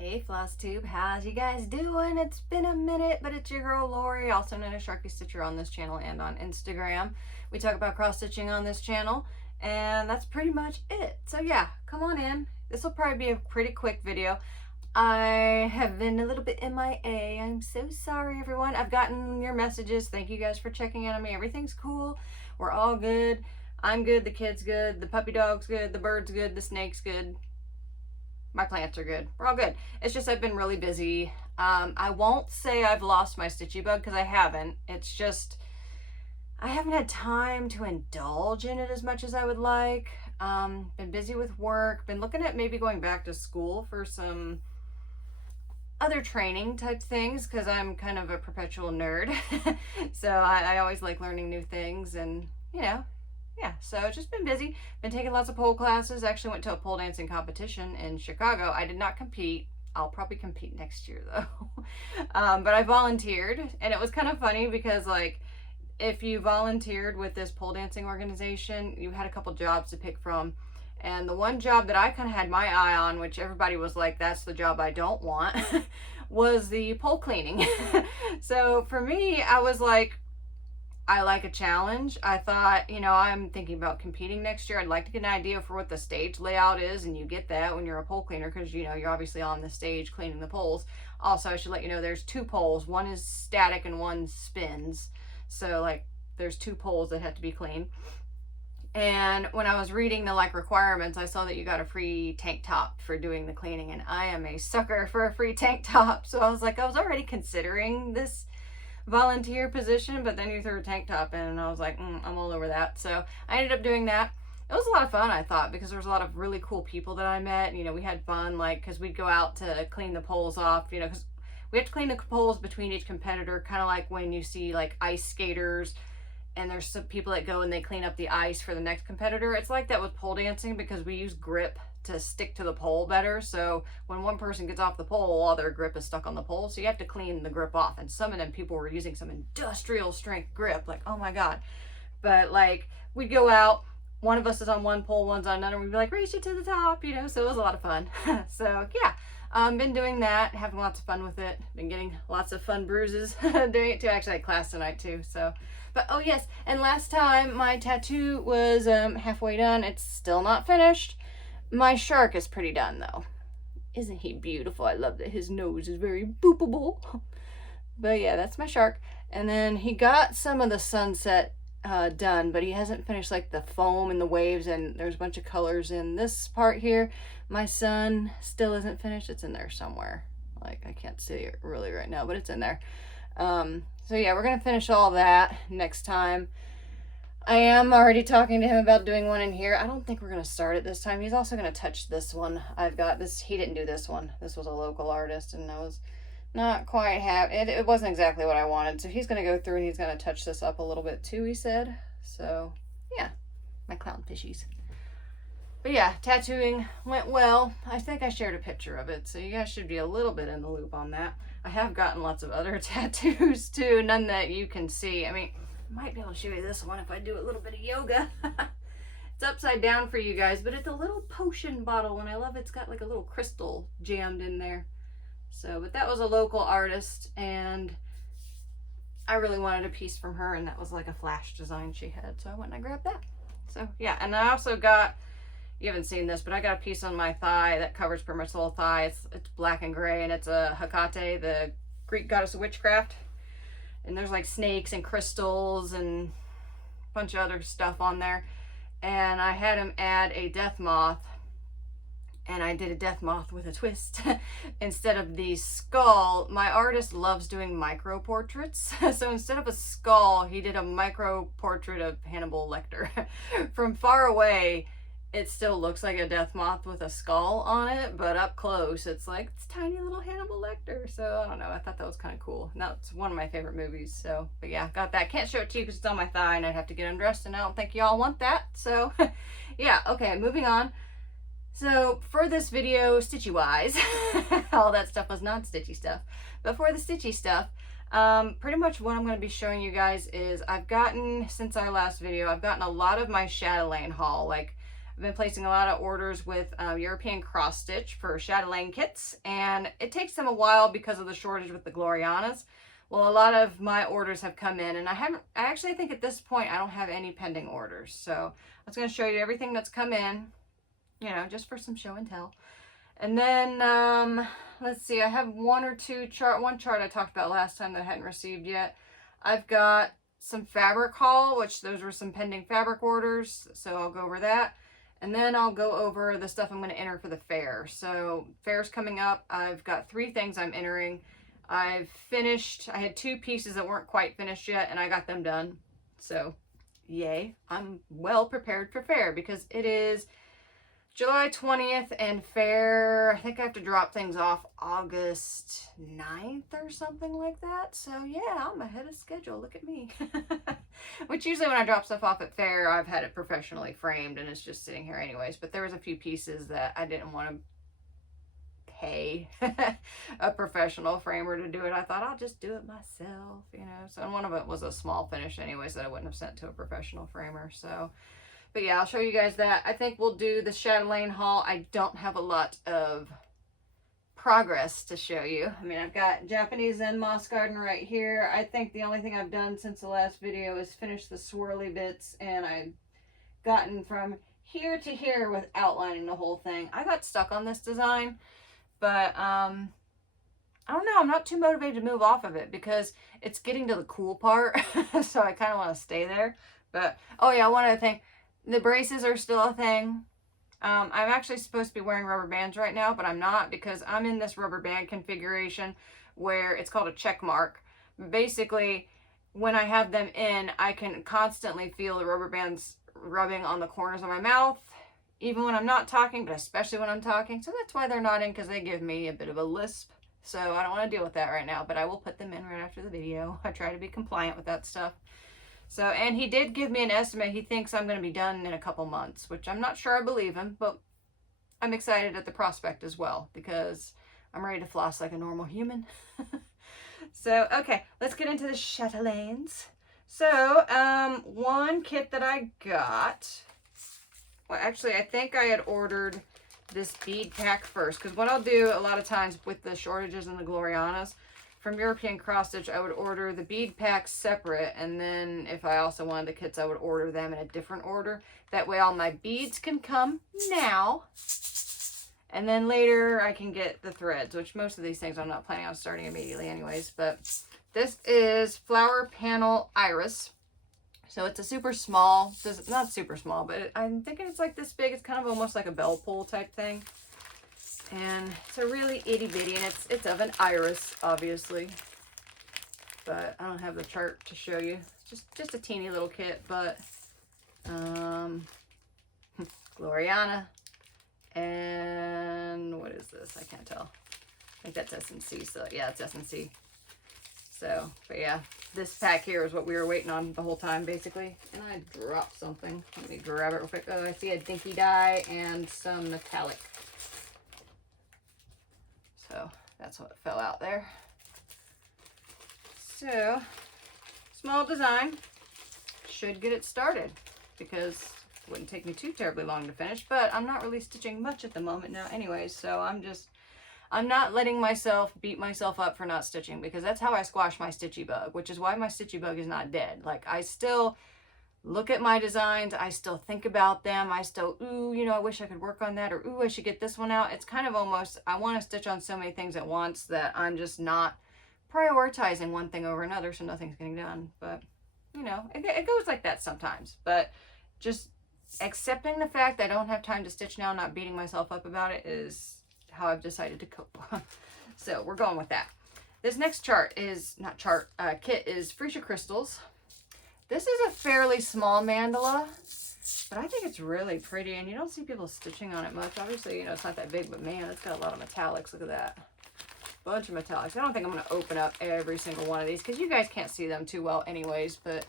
Hey Flosstube, how's you guys doing? It's been a minute, but it's your girl Lori, also known as Sharky Stitcher on this channel and on Instagram. We talk about cross stitching on this channel, and that's pretty much it. So yeah, come on in. This will probably be a pretty quick video. I have been a little bit MIA. I'm so sorry, everyone. I've gotten your messages. Thank you guys for checking in on me. Everything's cool. We're all good. I'm good. The kid's good. The puppy dog's good. The bird's good. The snake's good. My plants are good. We're all good. It's just I've been really busy. I won't say I've lost my stitchy bug because I haven't. It's just I haven't had time to indulge in it as much as I would like. Been busy with work. Been looking at maybe going back to school for some other training type things because I'm kind of a perpetual nerd. So I always like learning new things, and yeah, so it's just been busy. Been taking lots of pole classes. Actually went to a pole dancing competition in Chicago. I did not compete. I'll probably compete next year though. But I volunteered, and it was kind of funny because like if you volunteered with this pole dancing organization, you had a couple jobs to pick from. And the one job that I kind of had my eye on, which everybody was like, that's the job I don't want, was the pole cleaning. So for me, I was like, I like a challenge. I thought, I'm thinking about competing next year. I'd like to get an idea for what the stage layout is, and you get that when you're a pole cleaner because, you're obviously on the stage cleaning the poles. Also, I should let you know there's two poles. One is static and one spins. So, like, there's two poles that have to be cleaned. And when I was reading the requirements, I saw that you got a free tank top for doing the cleaning, and I am a sucker for a free tank top. So I was like, I was already considering this volunteer position, but then you threw a tank top in, and I was like, I'm all over that. So I ended up doing that. It was a lot of fun, I thought, because there was a lot of really cool people that I met. We had fun, because we'd go out to clean the poles off, because we have to clean the poles between each competitor, kind of like when you see ice skaters and there's some people that go and they clean up the ice for the next competitor. It's like that with pole dancing because we use grip to stick to the pole better. So when one person gets off the pole, all their grip is stuck on the pole. So you have to clean the grip off. And some of them people were using some industrial strength grip, oh my God. But we'd go out, one of us is on one pole, one's on another, and we'd be like, race it to the top, so it was a lot of fun. So yeah, been doing that, having lots of fun with it. Been getting lots of fun bruises doing it too. Actually, I had class tonight too, so. But oh yes, and last time my tattoo was halfway done. It's still not finished. My shark is pretty done though. Isn't he beautiful? I love that his nose is very boopable. But yeah, that's my shark. And then he got some of the sunset done, but he hasn't finished the foam and the waves, and there's a bunch of colors in this part here. My sun still isn't finished. It's in there somewhere. I can't see it really right now, but it's in there. So yeah, we're gonna finish all that next time. I am already talking to him about doing one in here. I don't think we're gonna start it this time. He's also gonna touch this one. I've got this. He didn't do this one. This was a local artist, and I was not quite happy. It wasn't exactly what I wanted. So he's gonna go through and he's gonna touch this up a little bit too, he said. So yeah, my clown fishies. But yeah, tattooing went well. I think I shared a picture of it, so you guys should be a little bit in the loop on that. I have gotten lots of other tattoos too, none that you can see. I mean, I might be able to show you this one if I do a little bit of yoga. It's upside down for you guys, but it's a little potion bottle, and I love it's got a little crystal jammed in there. So, but that was a local artist, and I really wanted a piece from her, and that was a flash design she had, so I went and I grabbed that. So yeah, and I also got, you haven't seen this, but I got a piece on my thigh that covers pretty much the whole thigh. It's black and gray, and it's a Hecate, the Greek goddess of witchcraft. And there's snakes and crystals and a bunch of other stuff on there. And I had him add a death moth, and I did a death moth with a twist instead of the skull. My artist loves doing micro portraits. So instead of a skull, he did a micro portrait of Hannibal Lecter. From far away, it still looks like a death moth with a skull on it, but up close, it's it's tiny little Hannibal Lecter. So I don't know. I thought that was kind of cool. And that's one of my favorite movies. So, but yeah, got that. Can't show it to you because it's on my thigh, and I'd have to get undressed, and I don't think y'all want that. So, yeah. Okay, moving on. So for this video, stitchy wise, all that stuff was non-stitchy stuff. But for the stitchy stuff, pretty much what I'm going to be showing you guys is I've gotten, since our last video, I've gotten a lot of my chatelaine haul, I've been placing a lot of orders with European cross stitch for chatelaine kits, and it takes them a while because of the shortage with the Glorianas. Well, a lot of my orders have come in, and I actually think at this point I don't have any pending orders. So I was going to show you everything that's come in, you know, just for some show and tell. And then let's see, I have one chart I talked about last time that I hadn't received yet. I've got some fabric haul, which those were some pending fabric orders, so I'll go over that. And then I'll go over the stuff I'm going to enter for the fair. So fair's coming up. I've got 3 things I'm entering. I've finished, I had 2 pieces that weren't quite finished yet, and I got them done. So yay, I'm well prepared for fair because it is July 20th and fair, I think I have to drop things off August 9th or something like that. So yeah, I'm ahead of schedule. Look at me. Which usually when I drop stuff off at fair, I've had it professionally framed and it's just sitting here anyways. But there was a few pieces that I didn't want to pay a professional framer to do it. I thought I'll just do it myself, you know. So and one of it was a small finish anyways that I wouldn't have sent to a professional framer. So but yeah, I'll show you guys that. I think we'll do the chatelaine haul. I don't have a lot of progress to show you. I mean, I've got Japanese Zen Moss Garden right here. I think the only thing I've done since the last video is finish the swirly bits, and I've gotten from here to here with outlining the whole thing. I got stuck on this design, but I don't know. I'm not too motivated to move off of it because it's getting to the cool part. So I kind of want to stay there. But, oh yeah, one other thing. The braces are still a thing. I'm actually supposed to be wearing rubber bands right now, but I'm not because I'm in this rubber band configuration where it's called a check mark. Basically, when I have them in, I can constantly feel the rubber bands rubbing on the corners of my mouth, even when I'm not talking, but especially when I'm talking. So that's why they're not in, because they give me a bit of a lisp. So I don't want to deal with that right now, but I will put them in right after the video. I try to be compliant with that stuff. So, and he did give me an estimate. He thinks I'm going to be done in a couple months, which I'm not sure I believe him, but I'm excited at the prospect as well because I'm ready to floss like a normal human. So, okay, let's get into the chatelaines. So, one kit that I got, well, actually, I think I had ordered this bead pack first, because what I'll do a lot of times with the shortages in the Glorianas, from European cross stitch, I would order the bead packs separate, and then if I also wanted the kits, I would order them in a different order. That way all my beads can come now, and then later I can get the threads, which most of these things I'm not planning on starting immediately anyways. But this is Flower Panel Iris. So it's a super small, not super small, but I'm thinking it's like this big. It's kind of almost like a bell pull type thing. And it's a really itty bitty, and it's of an iris, obviously. But I don't have the chart to show you. It's just a teeny little kit, but Gloriana. And what is this? I can't tell. I think that's S&C, so yeah, it's S&C. So, but yeah, this pack here is what we were waiting on the whole time, basically. And I dropped something. Let me grab it real quick. Oh, I see a dinky dye and some metallic. So that's what fell out there. So, small design. Should get it started because it wouldn't take me too terribly long to finish, but I'm not really stitching much at the moment now anyways, so I'm not letting myself beat myself up for not stitching, because that's how I squash my stitchy bug, which is why my stitchy bug is not dead. Like, I still look at my designs, I still think about them, I still, ooh, you know, I wish I could work on that, or ooh, I should get this one out. It's kind of almost, I want to stitch on so many things at once that I'm just not prioritizing one thing over another, so nothing's getting done. But, you know, it goes like that sometimes. But just accepting the fact that I don't have time to stitch now, not beating myself up about it, is how I've decided to cope. So we're going with that. This next kit is Freesia Crystals. This is a fairly small mandala, but I think it's really pretty, and you don't see people stitching on it much. Obviously, you know, it's not that big, but man, it's got a lot of metallics. Look at that. Bunch of metallics. I don't think I'm going to open up every single one of these because you guys can't see them too well anyways, but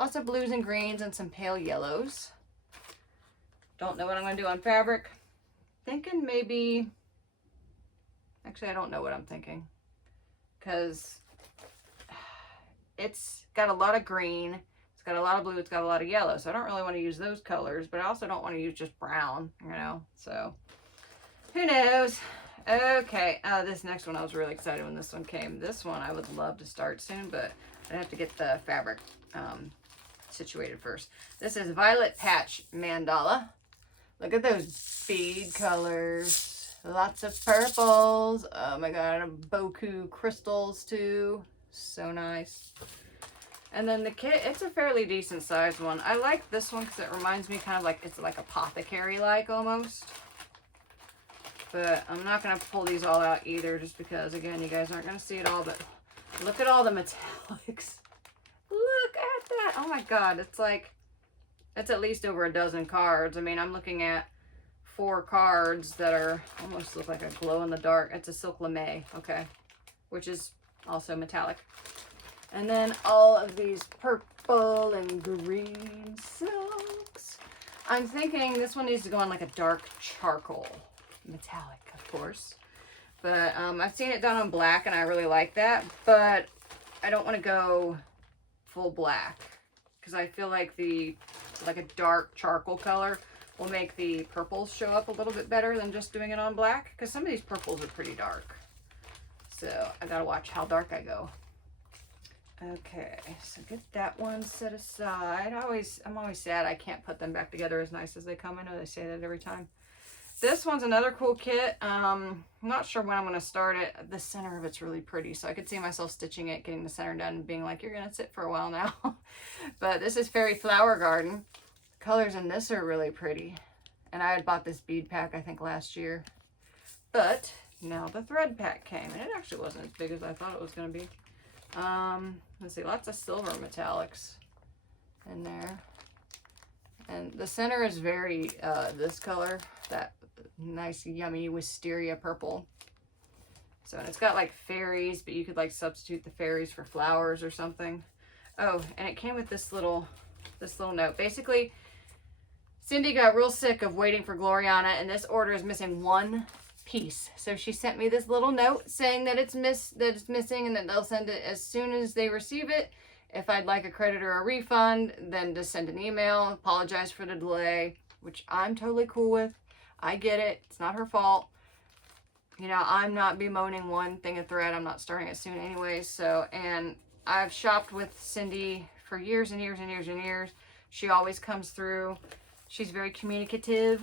lots of blues and greens and some pale yellows. Don't know what I'm going to do on fabric. Thinking maybe, actually, I don't know what I'm thinking because it's got a lot of green. It's It's got a lot of blue, it's got a lot of yellow, so I don't really want to use those colors, but I also don't want to use just brown, you know, so who knows. Okay, this next one, I was really excited when this one came. This one I would love to start soon, but I have to get the fabric situated first. This is Violet Patch Mandala. Look at those bead colors. Lots of purples. Oh my god, Boku crystals too. So nice. And then the kit, it's a fairly decent sized one. I like this one because it reminds me kind of like, it's like apothecary-like almost. But I'm not going to pull these all out either just because, again, you guys aren't going to see it all. But look at all the metallics. Look at that. Oh my god, it's like, it's at least over a dozen cards. I mean, I'm looking at 4 cards that are almost look like a glow-in-the-dark. It's a silk lame, okay, which is also metallic. And then all of these purple and green silks. I'm thinking this one needs to go on like a dark charcoal. Metallic, of course. But I've seen it done on black and I really like that. But I don't want to go full black because I feel like a dark charcoal color will make the purples show up a little bit better than just doing it on black. Because some of these purples are pretty dark. So I gotta watch how dark I go. Okay, so get that one set aside. I'm always sad I can't put them back together as nice as they come. I know they say that every time. This one's another cool kit. I'm not sure when I'm going to start it. The center of it's really pretty, so I could see myself stitching it, getting the center done, and being like, you're going to sit for a while now. But this is Fairy Flower Garden. The colors in this are really pretty. And I had bought this bead pack, I think, last year. But now the thread pack came, and it actually wasn't as big as I thought it was going to be. Let's see, lots of silver metallics in there. And the center is very, this color, that nice, yummy wisteria purple. So, and it's got like fairies, but you could like substitute the fairies for flowers or something. Oh, and it came with this little note. Basically, Cindy got real sick of waiting for Gloriana, and this order is missing one piece. So she sent me this little note saying that it's missing and that they'll send it as soon as they receive it. If I'd like a credit or a refund, then just send an email, apologize for the delay, which I'm totally cool with. I get it. It's not her fault. You know, I'm not bemoaning one thing of thread. I'm not starting it soon anyways. So, and I've shopped with Cindy for years and years and years and years. She always comes through. She's very communicative.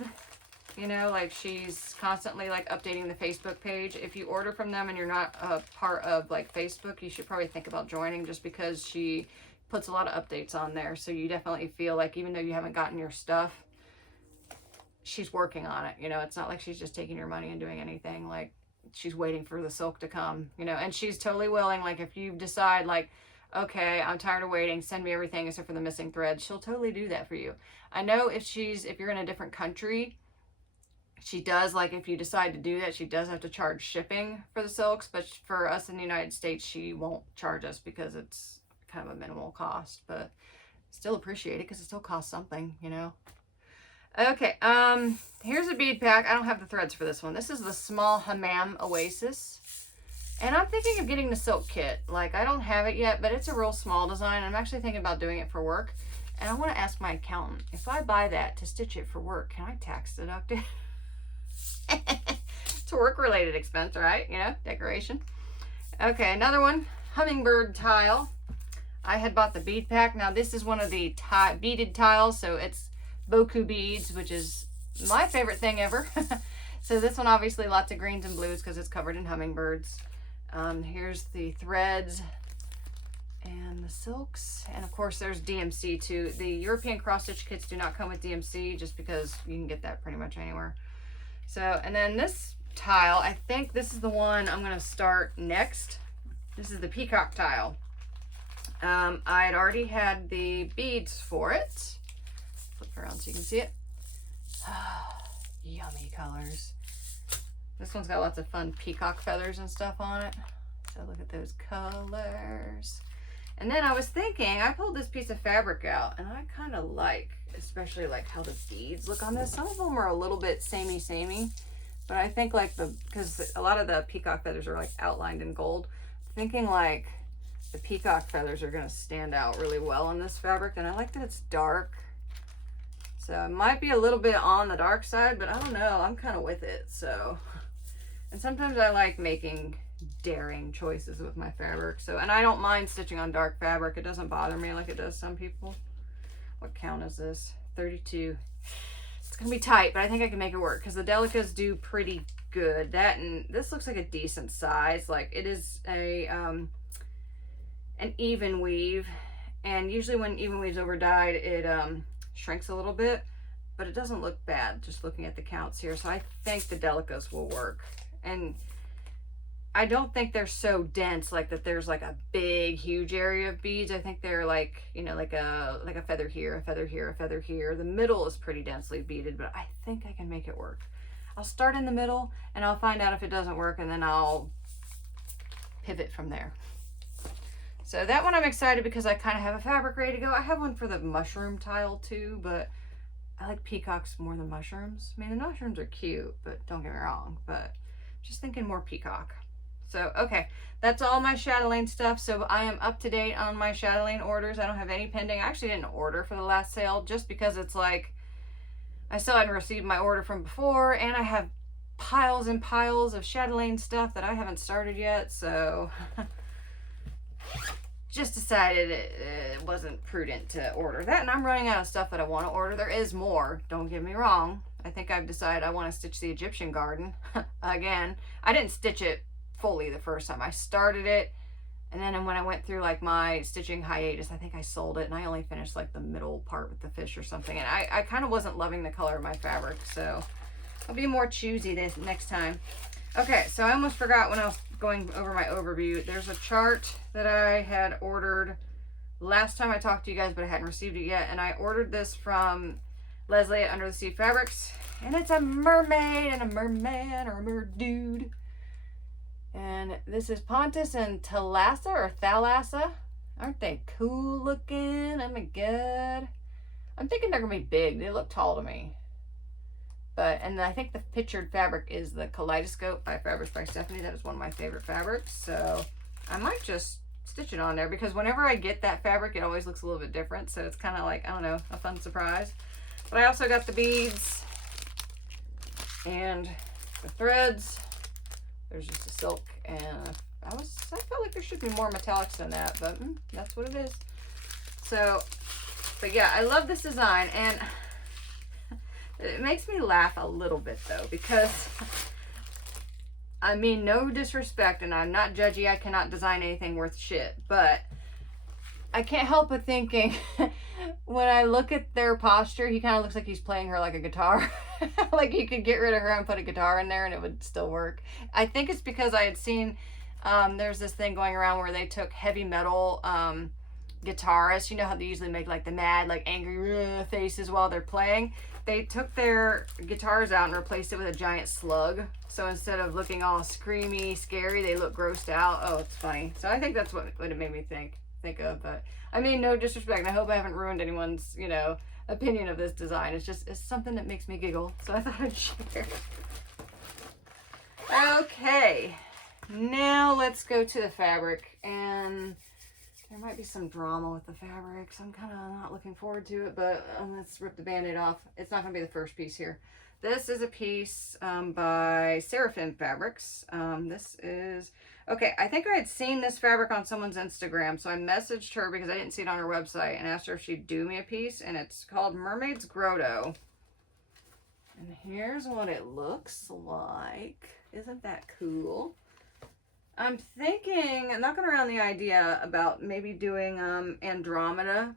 You know, like she's constantly like updating the Facebook page. If you order from them and you're not a part of like Facebook, you should probably think about joining just because she puts a lot of updates on there. So you definitely feel like even though you haven't gotten your stuff, she's working on it. You know, it's not like she's just taking your money and doing anything. Like she's waiting for the silk to come, you know, and she's totally willing. Like if you decide like, okay, I'm tired of waiting, send me everything except for the missing thread, she'll totally do that for you. I know if you're in a different country, she does, like if you decide to do that, she does have to charge shipping for the silks, but for us in the United States, she won't charge us because it's kind of a minimal cost, but still appreciate it because it still costs something, you know. Okay, here's a bead pack. I don't have the threads for this one. This is the Small Hammam Oasis. And I'm thinking of getting the silk kit. Like, I don't have it yet, but it's a real small design. I'm actually thinking about doing it for work. And I want to ask my accountant, if I buy that to stitch it for work, can I tax deduct it? It's a work-related expense, right? You know, decoration. Okay, another one, hummingbird tile. I had bought the bead pack. Now, this is one of the beaded tiles, so it's Boku beads, which is my favorite thing ever. So this one, obviously, lots of greens and blues because it's covered in hummingbirds. Here's the threads and the silks. And, of course, there's DMC, too. The European cross-stitch kits do not come with DMC just because you can get that pretty much anywhere. So, and then this tile, I think this is the one I'm going to start next. This is the peacock tile. I had already had the beads for it. Flip around so you can see it. Yummy colors. This one's got lots of fun peacock feathers and stuff on it. So look at those colors. And then I was thinking, I pulled this piece of fabric out and I kind of like, especially like how the beads look on this. Some of them are a little bit samey, but I think like because a lot of the peacock feathers are like outlined in gold. Thinking like the peacock feathers are going to stand out really well on this fabric, and I like that it's dark. So it might be a little bit on the dark side, but I don't know. I'm kind of with it. So, and sometimes I like making daring choices with my fabric. So, and I don't mind stitching on dark fabric. It doesn't bother me like it does some people. What count is this? 32. It's gonna be tight, but I think I can make it work because the Delicas do pretty good. That, and this looks like a decent size. Like it is a an even weave, and usually when even weave's over dyed, it shrinks a little bit, but it doesn't look bad just looking at the counts here. So I think the Delicas will work, and I don't think they're so dense like that there's like a big huge area of beads. I think they're like, you know, like a feather here, a feather here, a feather here. The middle is pretty densely beaded, but I think I can make it work. I'll start in the middle and I'll find out if it doesn't work, and then I'll pivot from there. So that one I'm excited because I kind of have a fabric ready to go. I have one for the mushroom tile too, but I like peacocks more than mushrooms. I mean, the mushrooms are cute, but don't get me wrong, but just thinking more peacock. So, okay, that's all my chatelaine stuff. So I am up to date on my chatelaine orders. I don't have any pending. I actually didn't order for the last sale just because it's like, I still hadn't received my order from before, and I have piles and piles of chatelaine stuff that I haven't started yet. So just decided it wasn't prudent to order that, and I'm running out of stuff that I want to order. There is more, don't get me wrong. I think I've decided I want to stitch the Egyptian garden again. I didn't stitch it fully the first time. I started it, and then when I went through like my stitching hiatus, I think I sold it, and I only finished like the middle part with the fish or something, and I kind of wasn't loving the color of my fabric, so I'll be more choosy this next time. Okay, so I almost forgot when I was going over my overview. There's a chart that I had ordered last time I talked to you guys, but I hadn't received it yet, and I ordered this from Leslie at Under the Sea Fabrics, and it's a mermaid and a merman or a merdude. And this is Pontus and Thalassa or Thalassa. Aren't they cool looking? Oh my god. I'm thinking they're gonna be big. They look tall to me. But, and I think the pictured fabric is the Kaleidoscope by Fabrics by Stephanie. That is one of my favorite fabrics. So I might just stitch it on there because whenever I get that fabric, it always looks a little bit different. So it's kind of like, I don't know, a fun surprise. But I also got the beads and the threads. There's just a silk, and I felt like there should be more metallics than that, but that's what it is. So, but yeah, I love this design, and it makes me laugh a little bit though, because I mean, no disrespect, and I'm not judgy, I cannot design anything worth shit, but I can't help but thinking when I look at their posture, he kind of looks like he's playing her like a guitar. Like you could get rid of her and put a guitar in there and it would still work. I think it's because I had seen there's this thing going around where they took heavy metal guitarists. You know how they usually make like the mad, like angry faces while they're playing. They took their guitars out and replaced it with a giant slug. So instead of looking all screamy, scary, they look grossed out. Oh, it's funny. So I think that's what it made me think of. But I mean, no disrespect. I hope I haven't ruined anyone's, you know, opinion of this design. It's something that makes me giggle. So I thought I'd share. Okay, now let's go to the fabric, and there might be some drama with the fabric, so I'm kind of not looking forward to it, but let's rip the band-aid off. It's not going to be the first piece here. This is a piece by Seraphim Fabrics. This is, okay, I think I had seen this fabric on someone's Instagram, so I messaged her because I didn't see it on her website and asked her if she'd do me a piece, and it's called Mermaid's Grotto. And here's what it looks like. Isn't that cool? I'm thinking, knocking around the idea about maybe doing Andromeda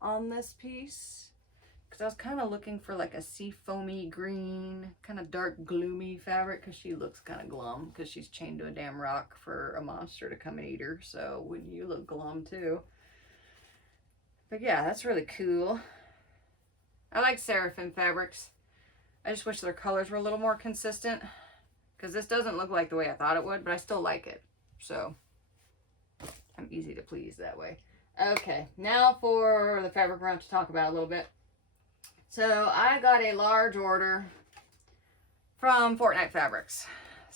on this piece. Because I was kind of looking for like a sea foamy green, kind of dark gloomy fabric, because she looks kind of glum because she's chained to a damn rock for a monster to come and eat her. So wouldn't you look glum too? But yeah, that's really cool. I like Seraphim Fabrics. I just wish their colors were a little more consistent, because this doesn't look like the way I thought it would, but I still like it. So I'm easy to please that way. Okay, now for the fabric we're going to talk about a little bit. So I got a large order from Fortnite Fabrics.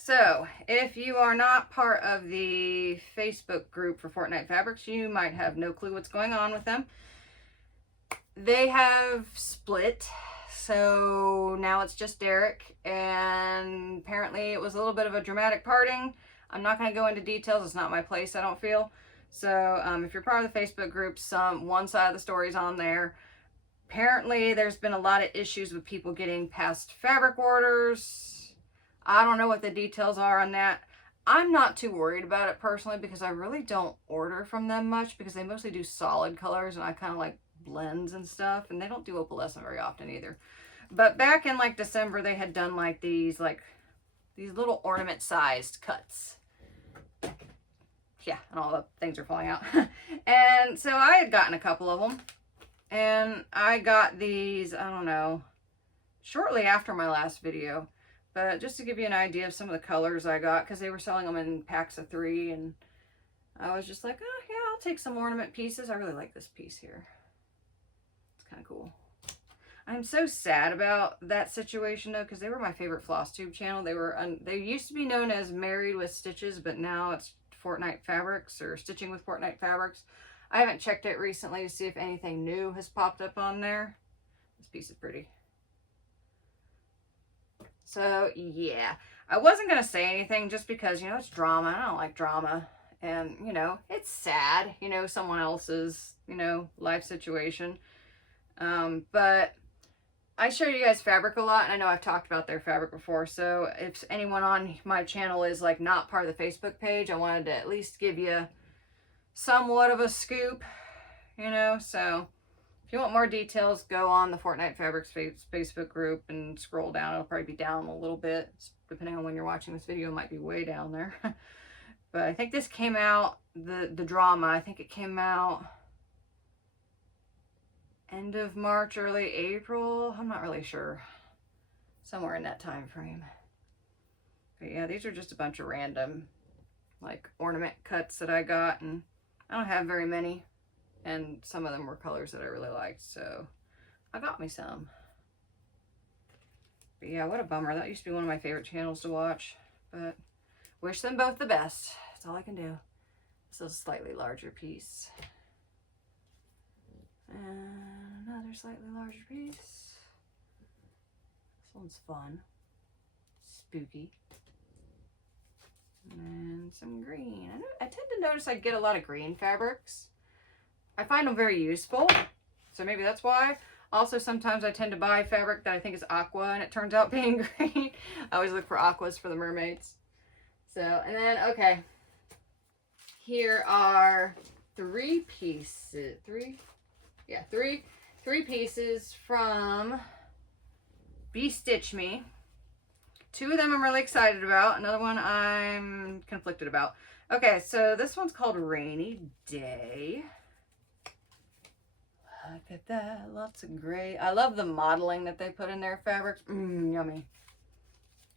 So if you are not part of the Facebook group for Fortnite Fabrics, you might have no clue what's going on with them. They have split, so now it's just Derek, and apparently it was a little bit of a dramatic parting. I'm not going to go into details. It's not my place, I don't feel. So if you're part of the Facebook group, one side of the story's on there. Apparently there's been a lot of issues with people getting past fabric orders. I don't know what the details are on that. I'm not too worried about it personally because I really don't order from them much because they mostly do solid colors and I kind of like blends and stuff, and they don't do opalescent very often either. But back in like December, they had done like these little ornament sized cuts. Yeah, and all the things are falling out. And so I had gotten a couple of them, and I got these, I don't know, shortly after my last video. But just to give you an idea of some of the colors I got, because they were selling them in packs of 3, and I was just like, oh yeah, I'll take some ornament pieces. I really like this piece here. It's kind of cool. I'm so sad about that situation though, because they were my favorite Flosstube channel. They used to be known as Married with Stitches, but now it's Fortnite Fabrics or Stitching with Fortnite Fabrics. I haven't checked it recently to see if anything new has popped up on there. This piece is pretty. So yeah, I wasn't going to say anything just because, you know, it's drama. I don't like drama. And, you know, it's sad, you know, someone else's, you know, life situation. But I show you guys fabric a lot, and I know I've talked about their fabric before. So if anyone on my channel is like not part of the Facebook page, I wanted to at least give you somewhat of a scoop, you know. So if you want more details, go on the Fortnite Fabrics Facebook group and scroll down. It'll probably be down a little bit, depending on when you're watching this video. It might be way down there. But I think this came out, the drama, I think it came out end of March, early April. I'm not really sure. Somewhere in that time frame. But yeah, these are just a bunch of random like ornament cuts that I got, and I don't have very many. And some of them were colors that I really liked, so I got me some. But yeah, what a bummer. That used to be one of my favorite channels to watch. But wish them both the best. That's all I can do. This is a slightly larger piece. And another slightly larger piece. This one's fun. Spooky. And some green. I tend to notice I get a lot of green fabrics. I find them very useful. So maybe that's why. Also, sometimes I tend to buy fabric that I think is aqua and it turns out being green. I always look for aquas for the mermaids. So, and then, okay. Here are 3 pieces. Three pieces from Be Stitch Me. 2 of them I'm really excited about. Another one I'm conflicted about. Okay, so this one's called Rainy Day. Look at that, lots of gray. I love the modeling that they put in their fabrics. Yummy.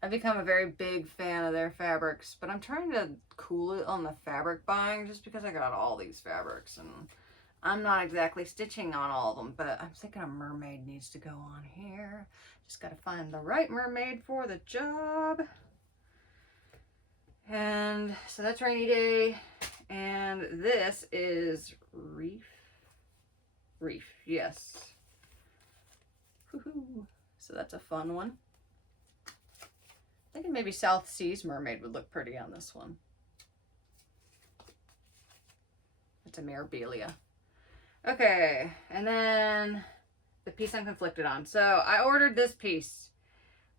I've become a very big fan of their fabrics, but I'm trying to cool it on the fabric buying just because I got all these fabrics and I'm not exactly stitching on all of them, but I'm thinking a mermaid needs to go on here. Just got to find the right mermaid for the job. And so that's Rainy Day. And this is Reef. Reef, yes. Woohoo. So that's a fun one. Thinking maybe South Seas Mermaid would look pretty on this one. It's a Mirabilia. Okay, and then the piece I'm conflicted on. So I ordered this piece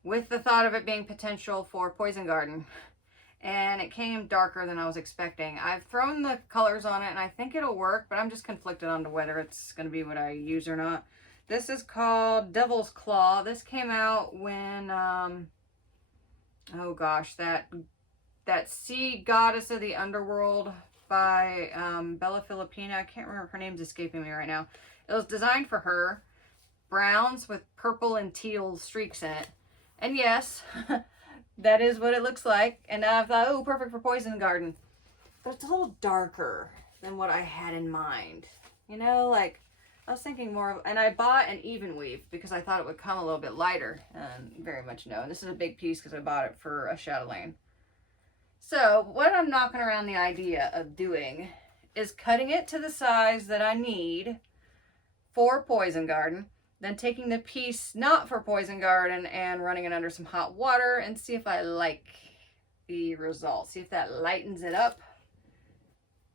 with the thought of it being potential for Poison Garden. And it came darker than I was expecting. I've thrown the colors on it and I think it'll work, but I'm just conflicted on to whether it's going to be what I use or not. This is called Devil's Claw. This came out when, oh gosh, that Sea Goddess of the Underworld by Bella Filipina. I can't remember, her name's escaping me right now. It was designed for her. Browns with purple and teal streaks in it. And yes, that is what it looks like. And I thought, oh, perfect for Poison Garden. But it's a little darker than what I had in mind. You know, like, I was thinking more of, and I bought an even weave because I thought it would come a little bit lighter. And very much no. And this is a big piece because I bought it for a chatelaine. So what I'm knocking around the idea of doing is cutting it to the size that I need for Poison Garden, then taking the piece not for Poison Garden and running it under some hot water and see if I like the result. See if that lightens it up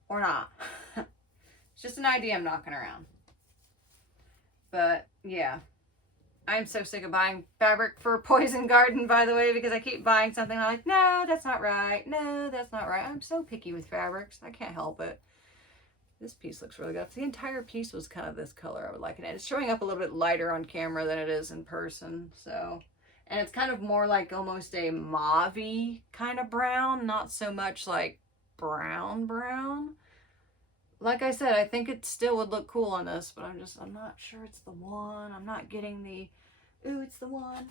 or not. It's just an idea I'm knocking around. But yeah, I'm so sick of buying fabric for Poison Garden, by the way, because I keep buying something and I'm like, no, that's not right. No, that's not right. I'm so picky with fabrics. I can't help it. This piece looks really good. If the entire piece was kind of this color, I would like it. And it's showing up a little bit lighter on camera than it is in person. So, and it's kind of more like almost a mauve-y kind of brown, not so much like brown. Like I said, I think it still would look cool on this, but I'm not sure it's the one. I'm not getting the, ooh, it's the one.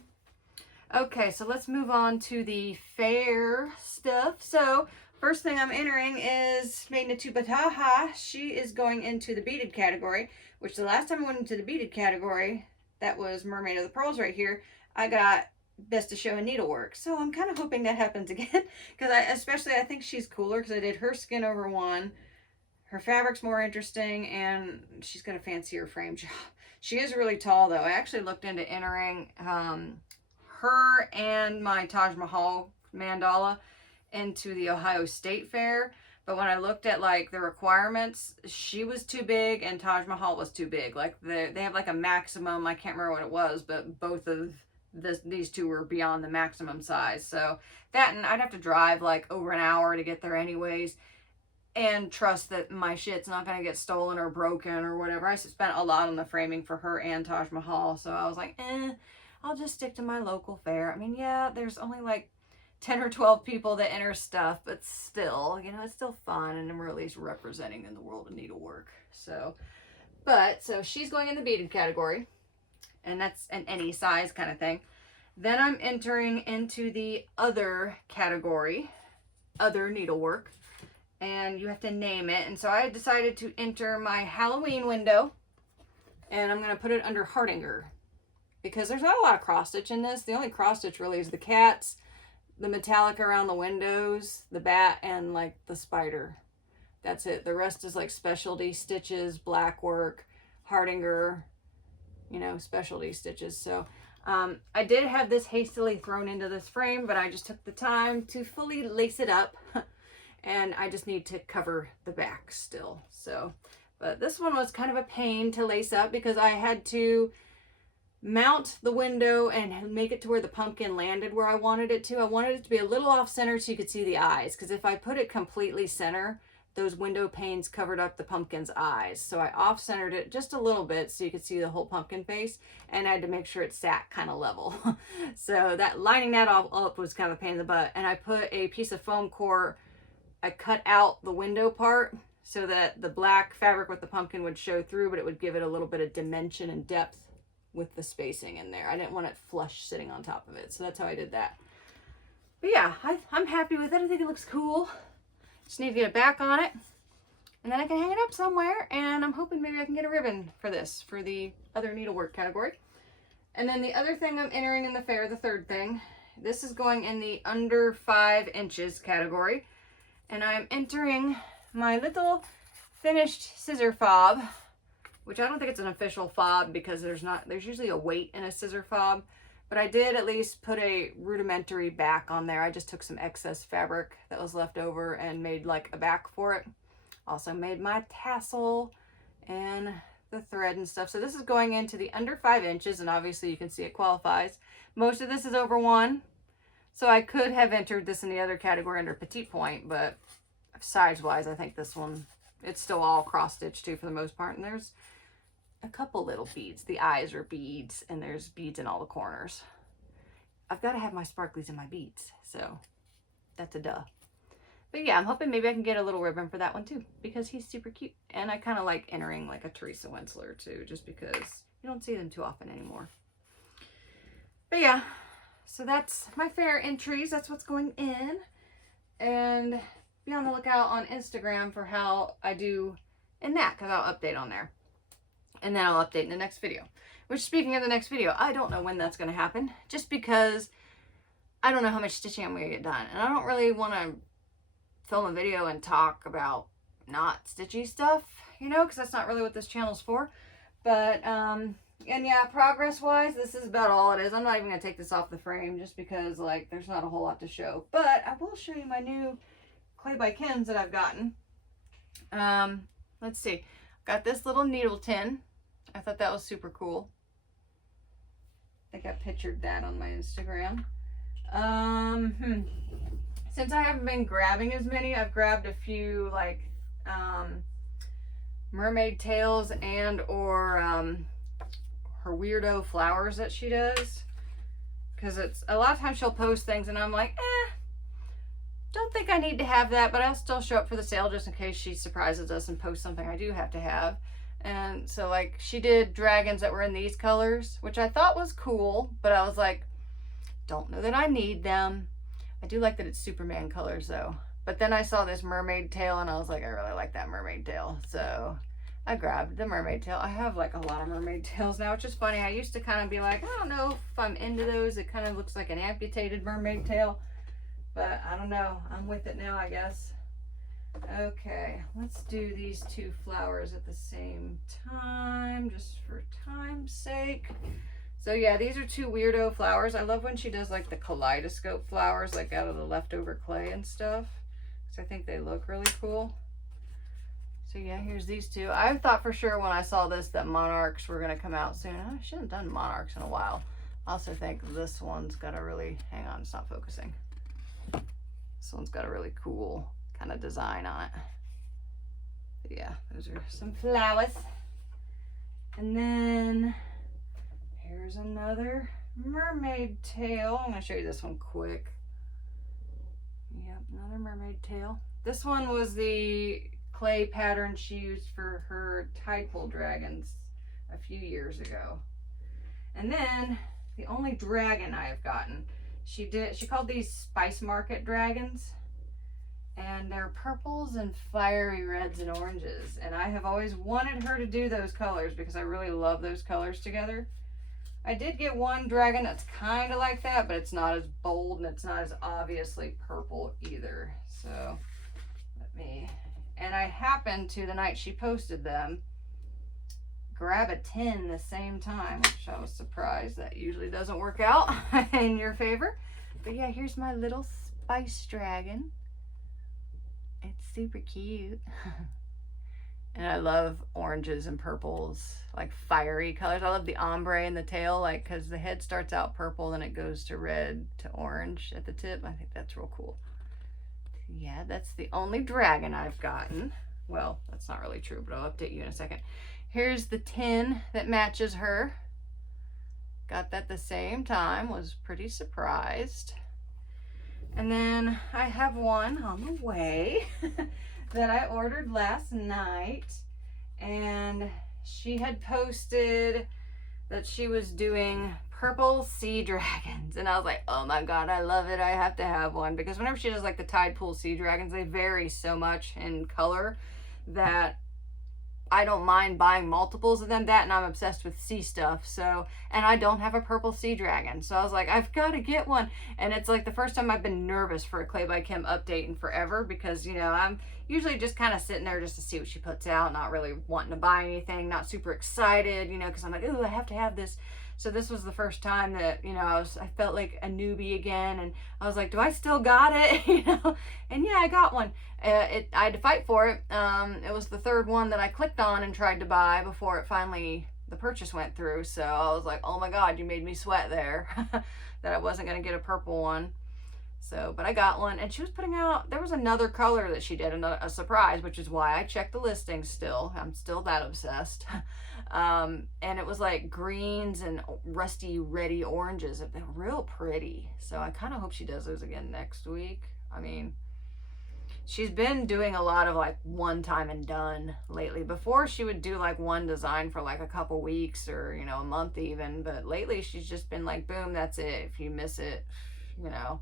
Okay, so let's move on to the fair stuff. So first thing I'm entering is Maiden Bataha. She is going into the beaded category, which the last time I went into the beaded category, that was Mermaid of the Pearls right here, I got Best of Show and Needlework. So I'm kind of hoping that happens again, because I think she's cooler because I did her skin over one. Her fabric's more interesting, and she's got a fancier frame job. She is really tall, though. I actually looked into entering her and my Taj Mahal mandala into the Ohio State Fair, but when I looked at like the requirements, she was too big and Taj Mahal was too big. Like they have like a maximum, I can't remember what it was, but both of these two were beyond the maximum size. So that, and I'd have to drive like over an hour to get there anyways, and trust that my shit's not going to get stolen or broken or whatever. I spent a lot on the framing for her and Taj Mahal, so I was like, I'll just stick to my local fair. I mean, yeah, there's only like 10 or 12 people that enter stuff, but still, you know, it's still fun, and we're at least representing in the world of needlework. So, so she's going in the beaded category, and that's an any size kind of thing. Then I'm entering into the other category, other needlework, and you have to name it. And so I decided to enter my Halloween window, and I'm going to put it under Hardinger, because there's not a lot of cross stitch in this. The only cross stitch really is the cats, the metallic around the windows, the bat, and like the spider. That's it. The rest is like specialty stitches, black work, Hardinger, you know, specialty stitches. So I did have this hastily thrown into this frame, but I just took the time to fully lace it up. And I just need to cover the back still. So, but this one was kind of a pain to lace up because I had to mount the window and make it to where the pumpkin landed where I wanted it to. I wanted it to be a little off center so you could see the eyes, because if I put it completely center, those window panes covered up the pumpkin's eyes. So I off centered it just a little bit so you could see the whole pumpkin face, and I had to make sure it sat kind of level. So that lining that all up was kind of a pain in the butt. And I put a piece of foam core, I cut out the window part so that the black fabric with the pumpkin would show through, but it would give it a little bit of dimension and depth with the spacing in there. I didn't want it flush sitting on top of it, so that's how I did that. But yeah, I'm happy with it. I think it looks cool. Just need to get a back on it, and then I can hang it up somewhere, and I'm hoping maybe I can get a ribbon for this, for the other needlework category. And then the other thing I'm entering in the fair, the third thing, this is going in the under 5 inches category. And I'm entering my little finished scissor fob, which I don't think it's an official fob because there's usually a weight in a scissor fob, but I did at least put a rudimentary back on there. I just took some excess fabric that was left over and made like a back for it. Also made my tassel and the thread and stuff. So this is going into the under 5 inches, and obviously you can see it qualifies. Most of this is over 1. So I could have entered this in the other category under petite point, but size-wise, I think this one, it's still all cross-stitched too for the most part. And there's a couple little beads. The eyes are beads, and there's beads in all the corners. I've got to have my sparklies in my beads, so that's a duh. But yeah, I'm hoping maybe I can get a little ribbon for that one too, because he's super cute. And I kind of like entering like a Teresa Winsler too, just because you don't see them too often anymore. But yeah. So that's my fair entries. That's what's going in. And be on the lookout on Instagram for how I do in that, because I'll update on there. And then I'll update in the next video. Which, speaking of the next video, I don't know when that's going to happen. Just because I don't know how much stitching I'm going to get done. And I don't really want to film a video and talk about not stitchy stuff, you know, because that's not really what this channel's for. But, and yeah, progress-wise, this is about all it is. I'm not even going to take this off the frame just because, like, there's not a whole lot to show. But I will show you my new Clay by Kims that I've gotten. Let's see. Got this little needle tin. I thought that was super cool. I think I pictured that on my Instagram. Since I haven't been grabbing as many, I've grabbed a few, like, Mermaid Tails and or her weirdo flowers that she does. Because it's a lot of times she'll post things and I'm like, don't think I need to have that, but I'll still show up for the sale just in case she surprises us and posts something I do have to have. And so, like, she did dragons that were in these colors, which I thought was cool, but I was like, don't know that I need them. I do like that it's Superman colors though. But then I saw this Mermaid Tail and I was like, I really like that Mermaid Tail. So I grabbed the Mermaid Tail. I have like a lot of Mermaid Tails now, which is funny. I used to kind of be like, I don't know if I'm into those. It kind of looks like an amputated Mermaid Tail. But I don't know. I'm with it now, I guess. Okay, let's do these two flowers at the same time, just for time's sake. So yeah, these are two weirdo flowers. I love when she does like the Kaleidoscope flowers, like out of the leftover clay and stuff. So I think they look really cool. So yeah, here's these two. I thought for sure when I saw this that Monarchs were going to come out soon. I shouldn't have done Monarchs in a while. I also think this one's got a really, hang on, it's not focusing. This one's got a really cool kind of design on it. But yeah, those are some flowers. And then here's another Mermaid Tail. I'm going to show you this one quick. Yep, another Mermaid Tail. This one was the clay pattern she used for her tide pool dragons a few years ago. And then the only dragon I have gotten, she called these Spice Market dragons, and they're purples and fiery reds and oranges, and I have always wanted her to do those colors because I really love those colors together. I did get one dragon that's kind of like that, but it's not as bold and it's not as obviously purple either. So let me, and I happened to, the night she posted them, grab a tin the same time, which I was surprised. That usually doesn't work out in your favor. But yeah, here's my little spice dragon. It's super cute. And I love oranges and purples, like fiery colors. I love the ombre in the tail, like, because the head starts out purple and it goes to red to orange at the tip. I think that's real cool. Yeah, that's the only dragon I've gotten. Well, that's not really true, but I'll update you in a second. Here's the tin that matches her. Got that the same time, was pretty surprised. And then I have one on the way that I ordered last night, and she had posted that she was doing purple sea dragons, and I was like, oh my god, I love it. I have to have one, because whenever she does like the tide pool sea dragons, they vary so much in color that I don't mind buying multiples of them. That, and I'm obsessed with sea stuff. So, and I don't have a purple sea dragon. So I was like, I've got to get one. And it's like the first time I've been nervous for a Clay by Kim update in forever, because, you know, I'm usually just kind of sitting there just to see what she puts out, not really wanting to buy anything, not super excited, you know, because I'm like, ooh, I have to have this. So this was the first time that, you know, I felt like a newbie again, and I was like, do I still got it? You know, and yeah, I got one. I had to fight for it. It was the third one that I clicked on and tried to buy before it finally, the purchase went through. So I was like, oh my god, you made me sweat there that I wasn't going to get a purple one. So, but I got one, and she was putting out, there was another color that she did, a surprise, which is why I checked the listings still. I'm still that obsessed. And it was like greens and rusty reddy oranges. They're real pretty. So I kind of hope she does those again next week. I mean, she's been doing a lot of like one time and done lately. Before, she would do like one design for like a couple weeks or, you know, a month even. But lately she's just been like, boom, that's it. If you miss it, you know,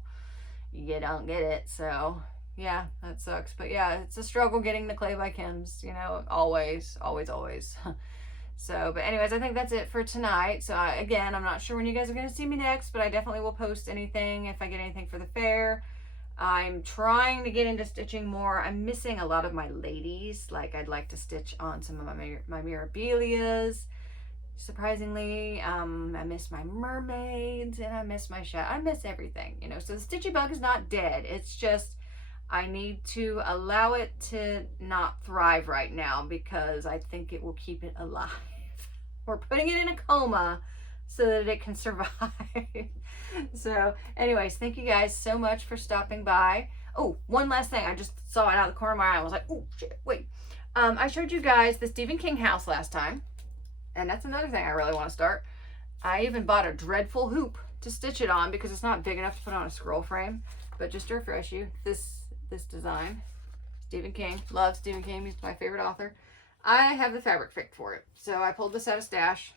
you don't get it. So yeah, that sucks. But yeah, it's a struggle getting the Clay by Kims, you know, always. So, but anyways, I think that's it for tonight. So again, I'm not sure when you guys are going to see me next, but I definitely will post anything if I get anything for the fair. I'm trying to get into stitching more. I'm missing a lot of my ladies. Like, I'd like to stitch on some of my Mirabilias. Surprisingly, I miss my mermaids, and I miss my shell. I miss everything, you know. So the stitchy bug is not dead. It's just I need to allow it to not thrive right now, because I think it will keep it alive. We're putting it in a coma so that it can survive. So anyways, thank you guys so much for stopping by. Oh, one last thing. I just saw it out of the corner of my eye. I was like, oh shit, wait. I showed you guys the Stephen King house last time, and that's another thing I really want to start. I even bought a dreadful hoop to stitch it on because it's not big enough to put on a scroll frame. But just to refresh you, this design, Stephen King. Love Stephen King. He's my favorite author. I have the fabric picked for it. So I pulled this out of stash,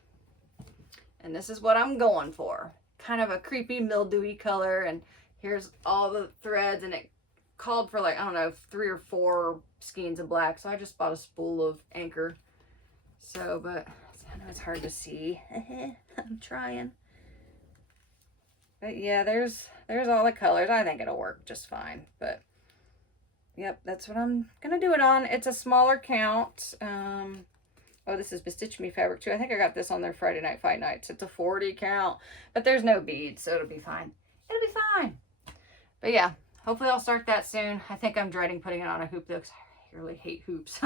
and this is what I'm going for. Kind of a creepy mildewy color, and here's all the threads, and it called for like, I don't know, 3 or 4 skeins of black, so I just bought a spool of anchor. So, but I know it's hard to see. I'm trying. But yeah, there's all the colors. I think it'll work just fine. But yep, that's what I'm gonna do it on. It's a smaller count. Oh, this is Bestitch Me fabric too. I think I got this on their Friday Night Fight Nights. It's a 40 count, but there's no beads, so it'll be fine. It'll be fine. But yeah, hopefully I'll start that soon. I think I'm dreading putting it on a hoop though, because I really hate hoops.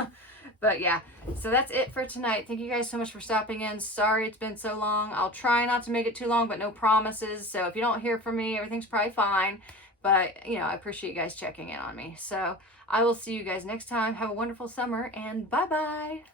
But yeah, so that's it for tonight. Thank you guys so much for stopping in. Sorry it's been so long. I'll try not to make it too long, but no promises. So if you don't hear from me, everything's probably fine. But, you know, I appreciate you guys checking in on me. So I will see you guys next time. Have a wonderful summer, and bye-bye.